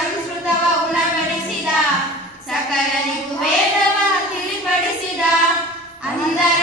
ಸಂಸ್ಕೃತವ ಉಣಬಡಿಸಿದ ಸಕಲರಿಗೂ ವೇದವ ತಿಳಿಪಡಿಸಿದ ಅಂದರ